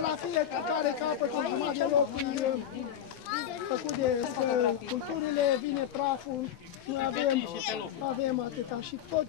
La fiecare capăt în jumătate de loc făcut de culturile, vine praful, noi avem atâta și tot.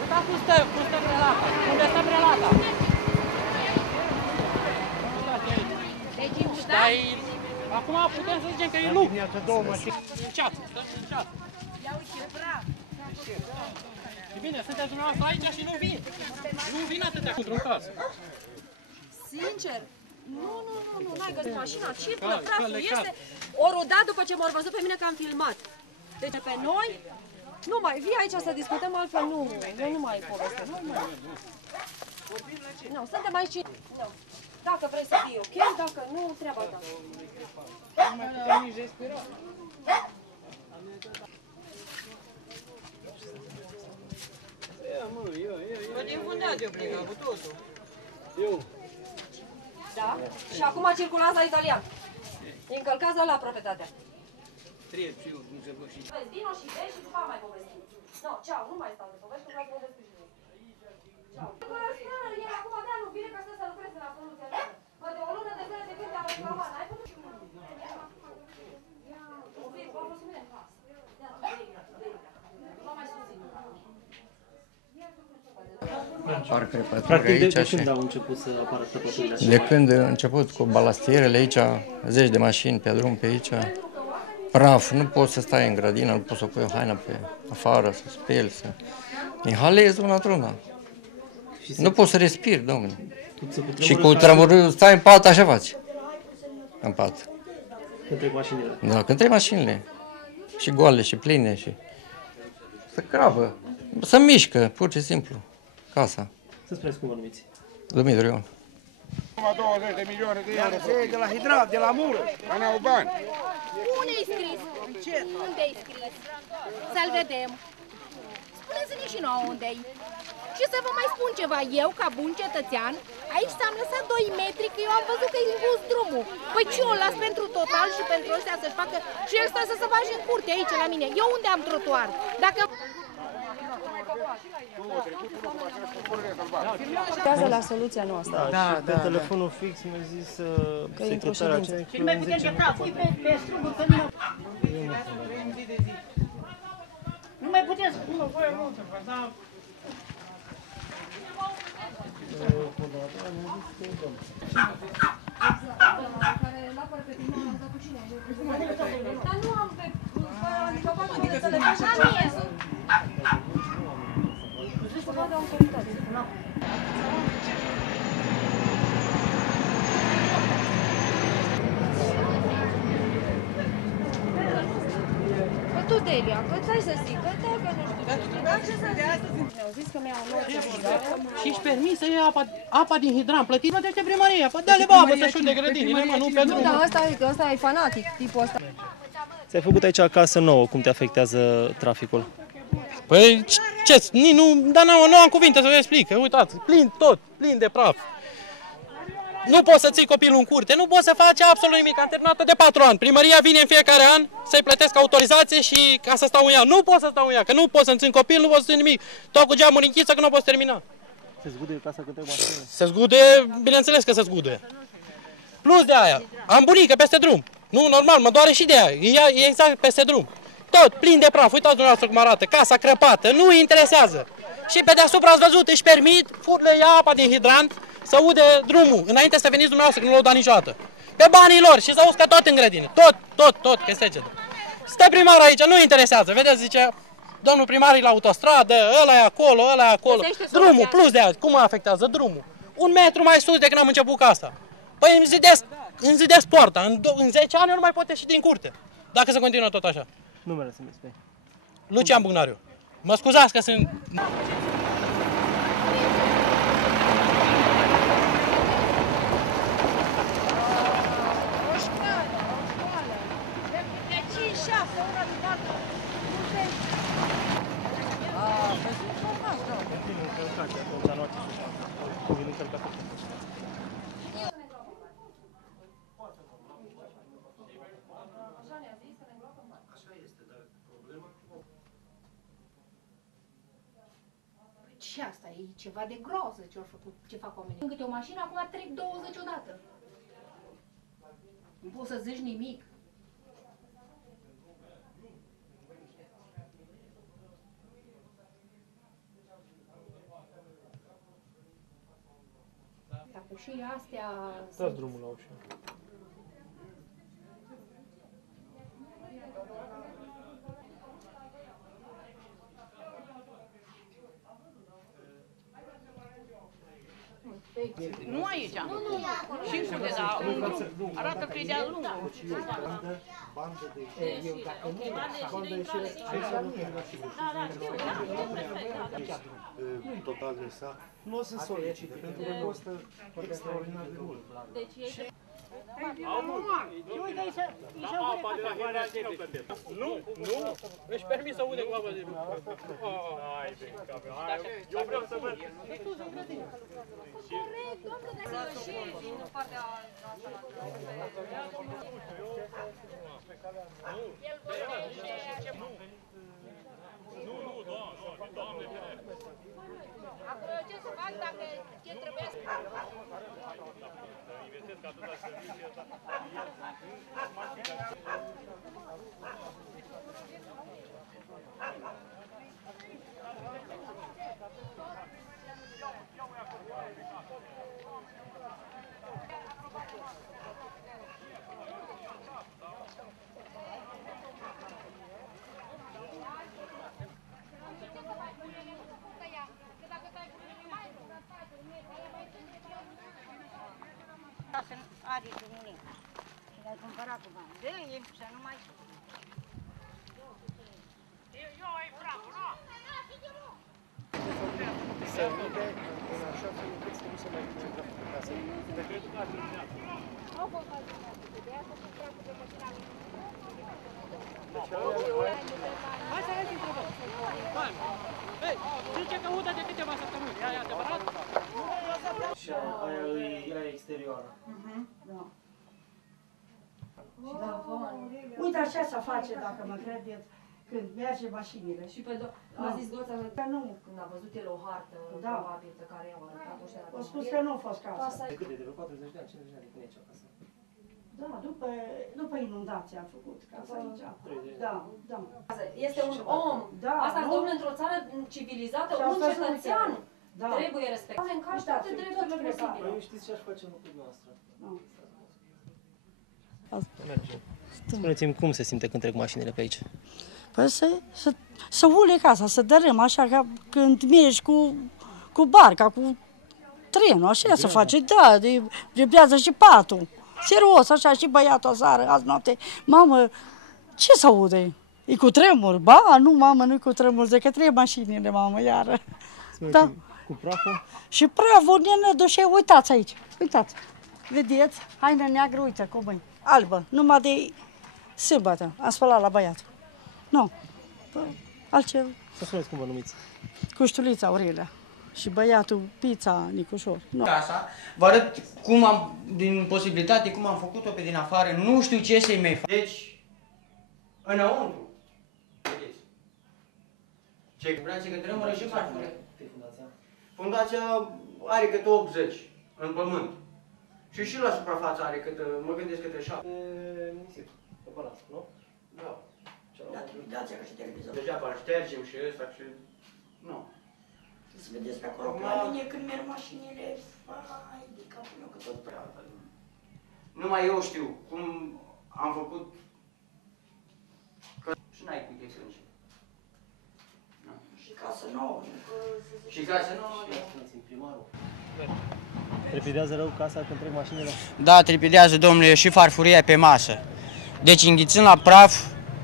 Uitați cum stă brelata, unde stă brelata. Stai, acum putem să zicem că e lup. În ceață, stăm în ceață. E bine, sunteți dumneavoastră aici și nu vin. Nu vin atâtea într-un casă. Sincer? Nu, n-ai găsit mașina, circulă, praful este. O rodat după ce m-au văzut pe mine că am filmat. Deci pe noi, nu mai, vii aici să discutăm, altfel eu nu mai povestesc. Nu, suntem aici. Nu. Dacă vrei să fii ok, dacă nu, treaba ta. Nu mai putem nici respira. Mă difundat eu prin cu totul. Da? Și acum circulați la italian. Încălcați la proprietatea. Trebuie și eu, nu se poate și... Vino și vezi și după aia mai povestim. Nu, ceau, nu mai stau de povești, că vreau să povestesc și voi. Ceau. El acum de anul vine ca să lucreze la soluția mea. Mă, de o lună de zile de când te-am reclamat, n-ai putut? Vă mulțumim în casă. Nu mai susțin. Practic, de când au început să apară tăpăturile așa? De când a început cu balastierele aici, zeci de mașini pe drum pe aici, praf, nu poți să stai în grădină, nu poți să pui o haină pe afară, să speli, să... Inhalezi una într-una. Nu poți să respiri, domnule. Și cu tremurul stai în pat, așa faci. În pat. Când trec mașinile. Da, când trec mașinile. Și goale, și pline, și... Să crapă, să mișcă, pur și simplu, casa. Să spuneți cum vă numiți. Dumitru Ion. 20 de milioane de euro. De la Hidrat, de la Mură, n-au bani. Unde-i scris? Unde-i scris? Să-l vedem. Spuneți-ne și nouă unde-i. Și să vă mai spun ceva, eu, ca bun cetățean, aici s-am lăsat 2 metri, că eu am văzut că e îngust drumul. Păi ce o las pentru Total și pentru ăstea să-și facă și el stă să se bage în curte aici la mine. Eu unde am trotuar? Dacă... Filmează la soluția noastră. Da, pe telefonul fix mi-a zis secretara aceea că în 10 Nu mai puteți spune voie multă, dar... Dar nu am pe... Adică fac să le faci așa mie. Să vadă autoritate. Că tu, Delia, că ți-ai să zic, că dacă nu știu... Dar tu trebuia ce să zic astăzi? Mi-au zis că mi-au luat Și își permis să ia apa din hidrant, plătit plătește primăria. Păi dă-le babă să șute grădinile, mă, nu pe drum. Da, ăsta e fanatic, tipul ăsta. Ți-ai făcut aici acasă nouă, cum te afectează traficul? Păi ce, dar nu am cuvinte să vă explic. Uitați, plin de praf. Nu poți să ții copilul în curte, nu poți să faci absolut nimic. Am terminat de 4 ani. Primăria vine în fiecare an să-i plătesc autorizație și ca să stau în ea. Nu pot să stau în ea, că nu pot să-mi țin copil, nu pot să țin nimic. Tot cu geamul închisă că nu pot termina. Se zguduie casa când trec mașinile? Se zguduie, bineînțeles că se zguduie. Plus de aia, am bunică peste drum. Nu, normal, mă doare și de aia. E exact peste drum. Tot plin de praf, uitați dumneavoastră cum arată, casa crăpată, nu îi interesează. Și pe deasupra ați văzut, își permit, furle ia apa din hidrant, să ude drumul, înainte să veniți dumneavoastră, că nu l-au dat niciodată. Pe banii lor și să uscă tot în grădină, tot, că este Stă primarul aici, nu interesează, vedeți, zice, domnul primar e la autostradă, ăla e acolo, drumul, plus de aia, cum mă afectează drumul? 1 metru mai sus de când am început casa. Păi îmi zidesc poarta, în 10 ani eu nu mai pot ieși din curte, dacă se continuă tot așa. Numele să-mi spui. Lucian Bugnariu. Mă scuzați că sunt... Și asta e ceva de groză ce fac oamenii. Câte o mașină, acum trec 20 odată. Nu poți să zici nimic. Dacă și astea... Dați drumul la ușă. Nu aici. Și cu de la un drum. Arată că e de-a lungul. Bandă de ieșire. Bandă de ieșire. Total de sa. Nu o să solicite, pentru că costă extraordinar de mult. Nu, își permis să ude cu apa de eu vreau să văd. Acum ce să fac dacă ce trebuie să fac? Investesc atâta servicii ăsta. Adică nimic. Și l-ai cumpărat cu bani. De-i să nu mai... Eu ai praful, nu? Să ude în așa fel încât să nu se mai duce praful în casă. Au fost alții de asta cu praful de mașina. Hai să arăți întrebări. Hei, zice că udă de câteva săptămâni. E adevărat? Și aia e exterioară. Da. Uite așa se face, dacă mă credeți, când merge mașinile. Și pe a zis Goța că nu. când a văzut el o hartă, Da. probabil, pe care i-au arătat-o și A spus că nu a fost casă. De cât de vreo 40 de ani, 50 de ani de când e aici acasă? Da, după inundație am făcut casa aici. Da, da. Este un om. Da, Asta, nu? domnule, într-o țară civilizată, Și un asta cetățean Da. trebuie respectat. În care Da, toate drepturile posibile. Păi știți ce aș face în locul noastră? Nu. Spuneți-mi cum se simte când trec mașinile pe aici? Păi să ule casa, să dărâm, așa ca când mergi cu barca, cu trenul, așa se face, da, vibrează și patul. Serios, așa, și băiatul aseară, azi noapte, mamă, ce să aude? E cu tremur? Ba, nu, mamă, nu e cu tremur, de că trei mașinile, mamă, iară. Da. Cu praful? Și praful, nenădușe, uitați aici, uitați, vedeți, haină neagră, uite cum e, albă, numai de sâmbătă, am spălat la băiat. Nu, altceva. Să spuneți cum vă numiți. Cuștulița Aurelia și băiatul Pizza Nicușor. Nu. Casa, vă arăt cum am, din posibilitate, cum am făcut-o pe din afară, nu știu ce să-i mai fac. Deci, înăuntru, vedeți, ce brațe că tremură și farfurile. Fundația are câte 80 în pământ. Și la suprafață are câte, mă gândesc câte 7. Nisip, pe pălat, nu? Da. Da, și televizor. Degeaba îl ștergem și ăsta și... Nu. Să vedeți pe acolo, la mine când merg mașinile, ai de capul meu, că tot prea. Numai eu știu cum am făcut, că și n-ai cu de sânge. Și casă nouă. Și casă nouă. Trepidează rău casa când trec mașinile? Da, trepidează, domnule, și farfuria pe masă. Deci înghițând la praf,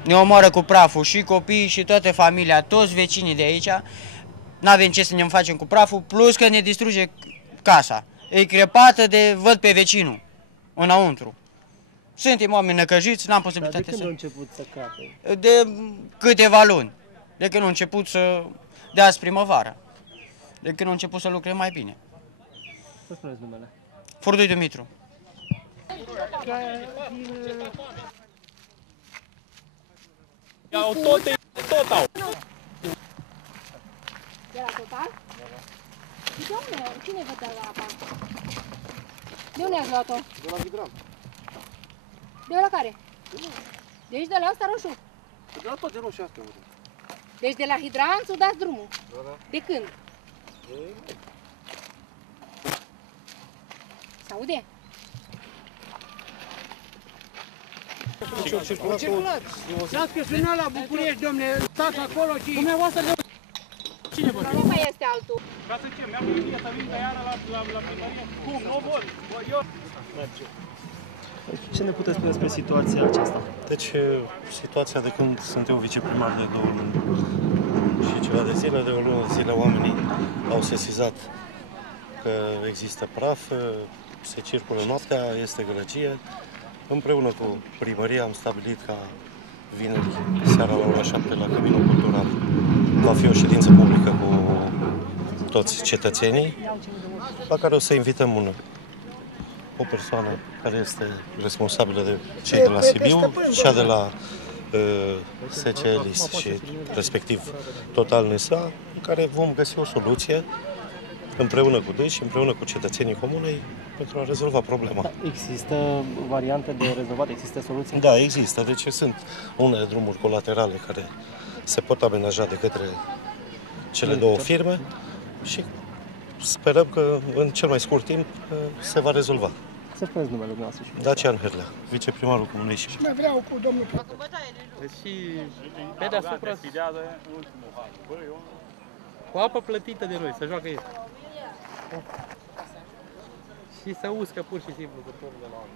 ne omoară cu praful și copiii și toată familia, toți vecinii de aici. N-avem ce să ne facem cu praful, plus că ne distruge casa. E crepată de văd pe vecinul, înăuntru. Suntem oameni năcăjiți, n-am posibilitate să... Dar de când a început să cape? De câteva luni. De când a început de azi primăvară. De când a început să lucrăm mai bine. Să spuneți numele. Furdui Dumitru. Tot au. De la Total? De unde? Cine vă dă la apa? De unde ați luat-o? De la Hidran. De la care? Deci de la asta roșu? De la toate roșii astea. Deci de la Hidran să dați drumul? Da, da. De când? Se aude? Circulați! Stați că sunt la București, domne, stați acolo și... Dumneavoastră de... Cine vă? Nu mai este altul. Ca să ce, mi-am gândit să vin ca iară la primărie. Cum? Nu pot! Eu... Ce ne puteți spune despre situația aceasta? Deci, situația de când sunt eu viceprimar de 2 luni și ceva de zile, de o lună de zile, oamenii au sesizat că există praf, se circulă noaptea, este gălăgie. Împreună cu primăria am stabilit ca vineri, seara la ora 7 la Căminul Cultural, va fi o ședință publică cu toți cetățenii, la care o să invităm o persoană care este responsabilă de cei de la Sibiu, cea de la SCLIS și respectiv Total NSA, în care vom găsi o soluție împreună cu dâns și împreună cu cetățenii comunei pentru a rezolva problema. Da, există variante de rezolvat? Există soluții? Da, există. Deci sunt unele drumuri colaterale care se pot amenaja de către cele două firme și sperăm că în cel mai scurt timp se va rezolva. Să spuneți numele dumneavoastră. Dacian Hârlea, viceprimarul Comunei și... Mai vreau cu domnul... Și pe deasupra cu apă plătită de noi, să joacă el. Și să uscă pur și simplu cuptorul de la apă.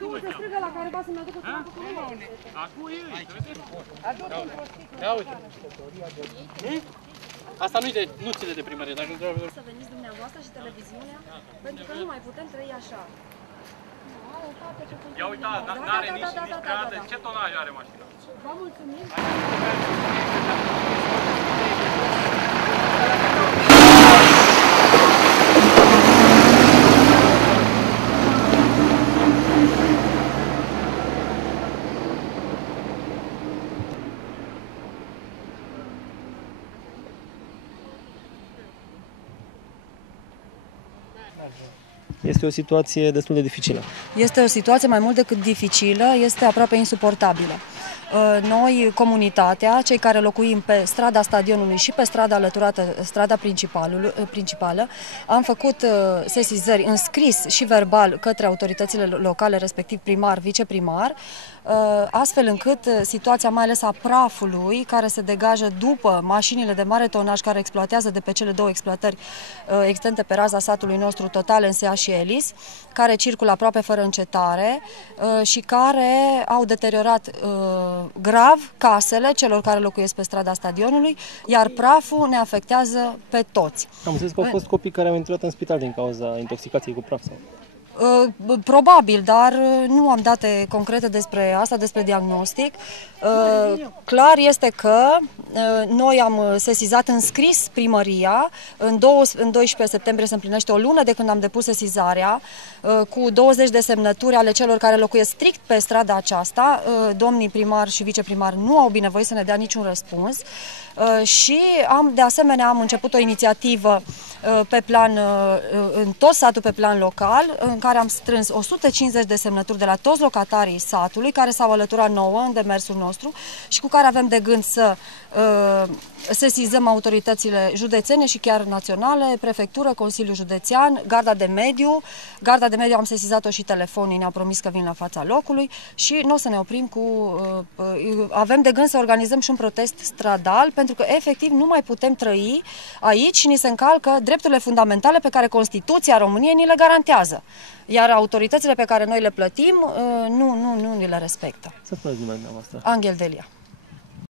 Tu se strigă la care va să-mi aducă să mă ducă numai. Ia uite. Asta nu ține de primărie, dacă să veniți dumneavoastră și televiziunea, pentru că nu mai putem trăi așa. Ia uitați, n-are nici stradă. Ce tonaj are mașina? Vă mulțumim! Este o situație destul de dificilă. Este o situație mai mult decât dificilă, este aproape insuportabilă. Noi, comunitatea, cei care locuim pe strada stadionului și pe strada alăturată, strada principală, am făcut sesizări în scris și verbal către autoritățile locale, respectiv primar, viceprimar, astfel încât situația mai ales a prafului care se degajă după mașinile de mare tonaj care exploatează de pe cele două exploatări existente pe raza satului nostru, Total NSA și Elis, care circulă aproape fără încetare și care au deteriorat grav casele celor care locuiesc pe strada stadionului, iar praful ne afectează pe toți. Am înțeles că au fost copii care au intrat în spital din cauza intoxicației cu praf sau? Probabil, dar nu am date concrete despre asta, despre diagnostic. Clar este că noi am sesizat în scris primăria, în 12 septembrie se împlinește o lună de când am depus sesizarea, cu 20 de semnături ale celor care locuiesc strict pe strada aceasta. Domnii primar și viceprimar nu au binevoit să ne dea niciun răspuns și de asemenea am început o inițiativă pe plan, în tot satul pe plan local, în care am strâns 150 de semnături de la toți locatarii satului, care s-au alăturat nouă în demersul nostru și cu care avem de gând să sesizăm autoritățile județene și chiar naționale, prefectură, Consiliul Județean, Garda de Mediu. Garda de Mediu am sesizat-o și telefonii, ne-au promis că vin la fața locului și nu o să ne oprim cu... avem de gând să organizăm și un protest stradal, pentru că efectiv nu mai putem trăi aici și ni se încalcă drepturile fundamentale pe care Constituția României ni le garantează. Iar autoritățile pe care noi le plătim nu ni le respectă. Să spuneți numele dumneavoastră. Angel Delia.